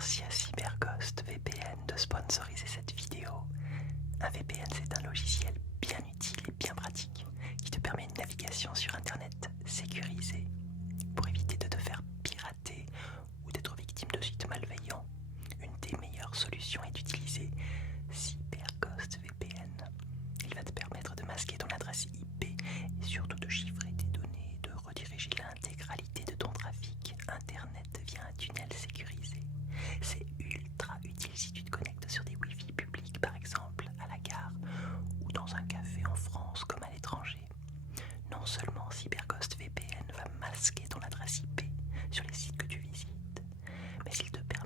Merci à CyberGhost VPN de sponsoriser cette vidéo. Un VPN, c'est un logiciel bien utile et bien pratique qui te permet une navigation sur Internet sécurisée pour éviter de te faire pirater ou d'être victime de sites malveillants. Une des meilleures solutions est d'utiliser CyberGhost VPN. Il va te permettre de masquer ton adresse IP et surtout de chiffrer tes données et de rediriger l'intégralité de ton trafic Internet via un tunnel sécurisé. C'est ultra utile si tu te connectes sur des Wi-Fi publics par exemple à la gare ou dans un café en France comme à l'étranger. Non seulement CyberGhost VPN va masquer ton adresse IP sur les sites que tu visites, mais il te permet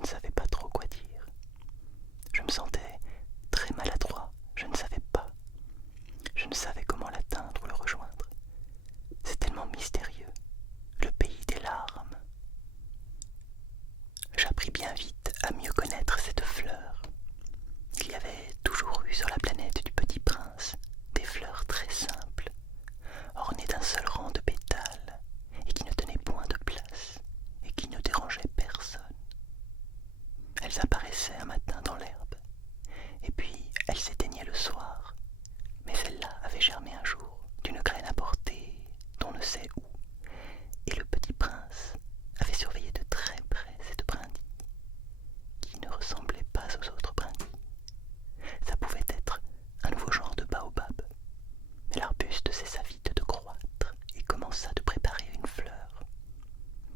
ne savais pas trop quoi dire. Je me sentais très maladroit, je ne savais pas. Je ne savais comment l'atteindre ou le rejoindre. C'est tellement mystérieux, le pays des larmes. J'appris bien vite à mieux connaître cette fleur. Il y avait toujours eu sur la planète du Petit Prince des fleurs très simples, ornées d'un seul rang de pétales, et qui ne tenaient point de place, et qui ne dérangeaient personne. Elles apparaissaient un matin dans l'herbe, et puis elles s'éteignaient le soir, mais celle-là avait germé un jour d'une graine apportée d'on ne sait où, et le Petit Prince avait surveillé de très près cette brindille, qui ne ressemblait pas aux autres brindilles. Ça pouvait être un nouveau genre de baobab, mais l'arbuste cessa vite de croître et commença de préparer une fleur.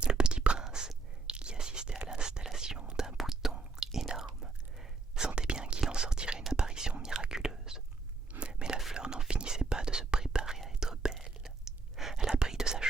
Le Petit Prince, qui assistait à l'installation d'un bouton énorme, sentait bien qu'il en sortirait une apparition miraculeuse. Mais la fleur n'en finissait pas de se préparer à être belle. Elle apprit de sa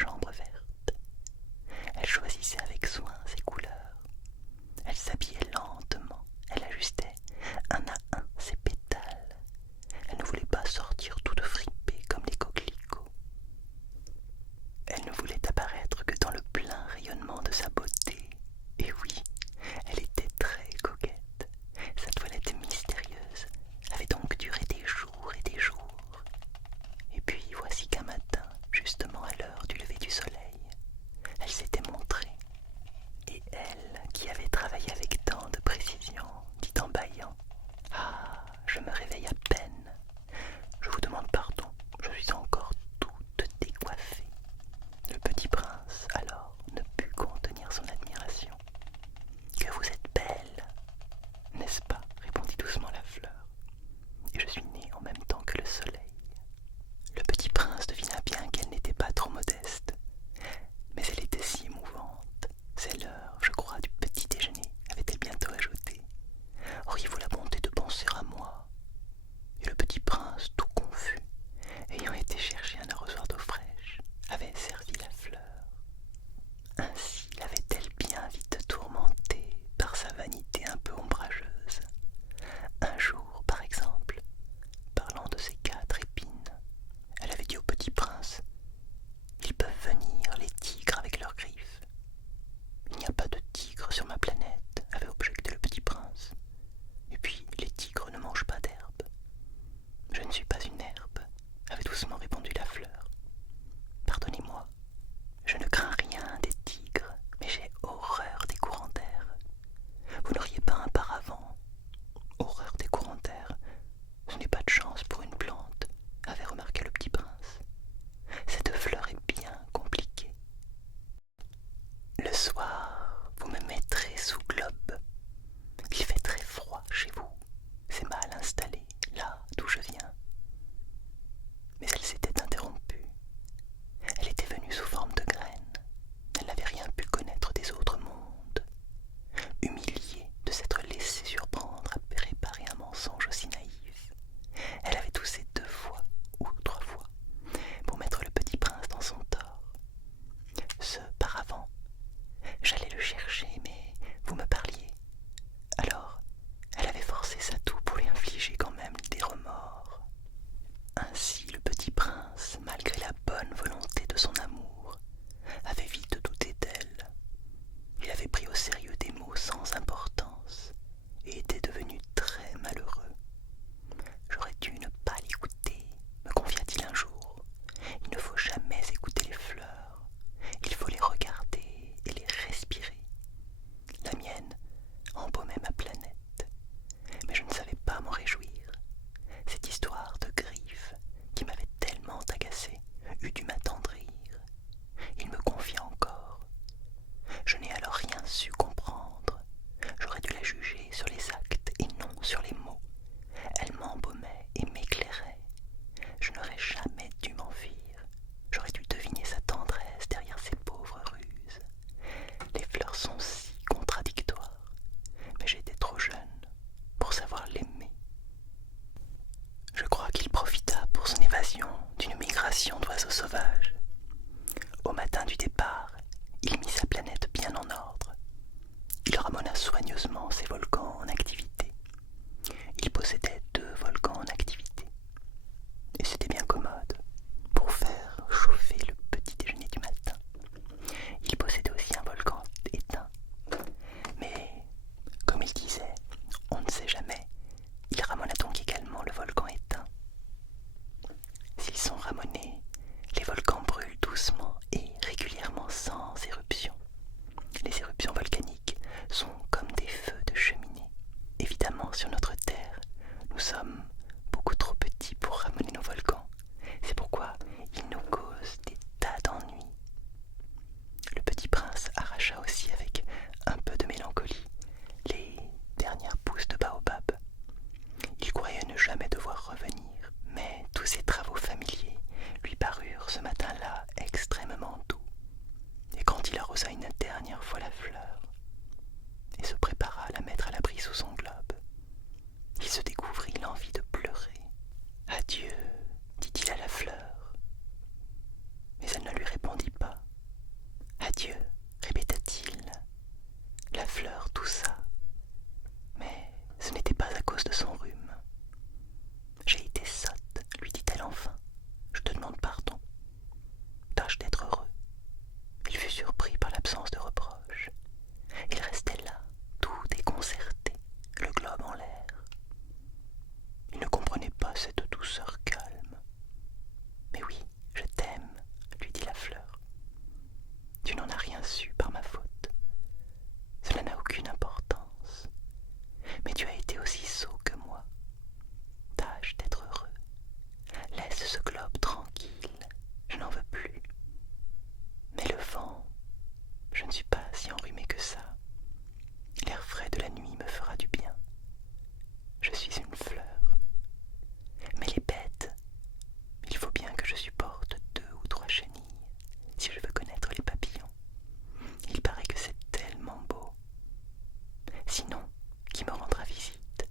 qui me rendra visite.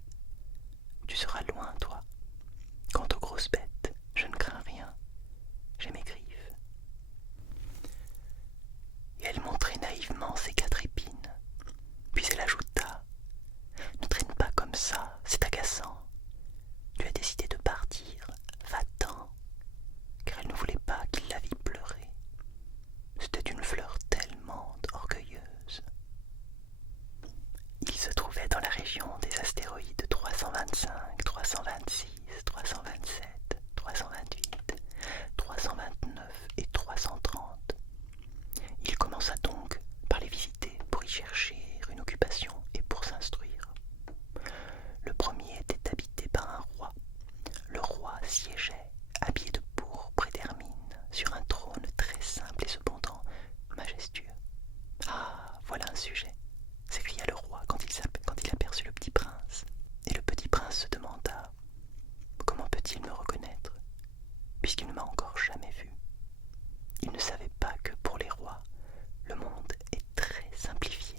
Tu seras loin, toi. Quant aux grosses bêtes, je ne crains rien. J'ai mes griffes. Et elle montrait naïvement ses 4 épines. Puis elle ajouta: ne traîne pas comme ça, c'est agaçant. Tu as décidé de partir, va-t'en. Car elle ne voulait pas qu'il la vît pleurer. C'était une fleur tellement orgueilleuse. Il se trouvait dans la région des astéroïdes 325, 326, 327, 328, 329 et 330. Il commença donc par les visiter pour y chercher une occupation et pour s'instruire. Le premier était habité par un roi. Le roi siégeait, habillé de pourpre et d'hermine, sur un trône très simple et cependant majestueux. « Ah, voilà un sujet !» s'écria le roi quand il aperçut le petit prince. Et le petit prince se demanda: comment peut-il me reconnaître, puisqu'il ne m'a encore jamais vu? Il ne savait pas que pour les rois, le monde est très simplifié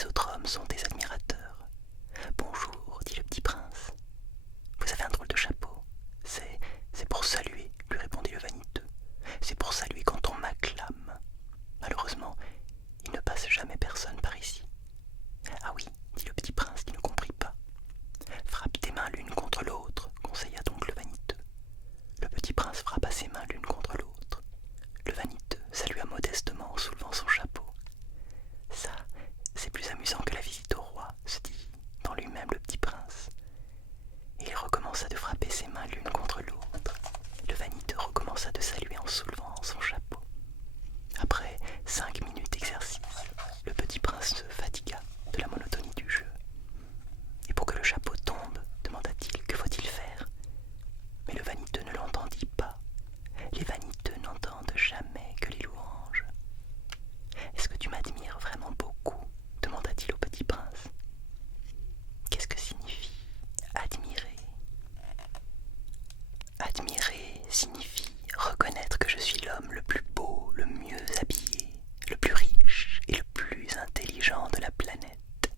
les autres hommes sont des admirateurs. Bonjour, dit le petit prince. Vous avez un drôle de chapeau. C'est pour saluer, lui répondit le vaniteux. C'est pour saluer quand on m'acclame. Malheureusement, il ne passe jamais personne par ici. Ah oui, dit le petit prince qui ne comprit pas. Frappe tes mains l'une contre l'autre, conseilla donc le vaniteux. Le petit prince frappa ses mains l'une contre l'autre. Le vaniteux salua modestement en soulevant son chapeau. Ça, c'est plus amusant que la visite au roi, se dit dans lui-même le petit prince. Et il recommença de frapper ses mains l'une contre l'autre. Le vaniteux recommença de saluer en soulevant son chapeau. Après 5 minutes d'exercice, le petit prince se fatigua de la monotonie du jeu. Et pour que le chapeau tombe, demanda-t-il, que faut-il faire? Mais le vaniteux ne l'entendit pas. Les vaniteux n'entendent jamais que les louanges. Est-ce que tu m'admires vraiment beaucoup? Demanda-t-il au petit prince. Qu'est-ce que signifie admirer? Admirer signifie reconnaître que je suis l'homme le plus beau, le mieux habillé, le plus riche et le plus intelligent de la planète.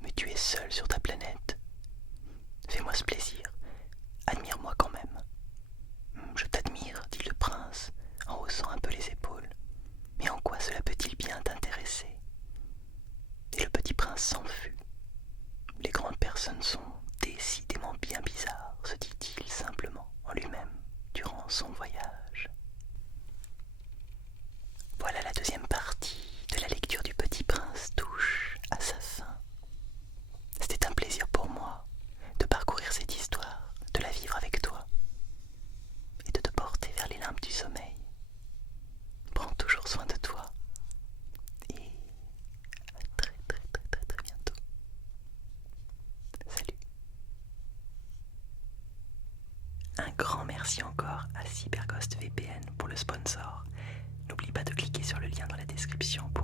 Mais tu es seul sur ta planète. Fais-moi ce plaisir, admire-moi quand même. Je t'admire, dit le prince, en haussant un peu les épaules. Mais en quoi cela peut-il bien t'intéresser? Et le petit prince s'en fut. Les grandes personnes sont décidément bien bizarres, se dit-il simplement en lui-même durant son voyage. Voilà, la deuxième partie de la lecture du Petit Prince touche à sa fin. C'était un plaisir pour moi de parcourir cette histoire, de la vivre avec toi et de te porter vers les limbes du sommeil. Prends toujours soin de toi et à très bientôt. Salut. Un grand merci encore à CyberGhost VPN pour le sponsor. N'oublie pas de cliquer sur le lien dans la description pour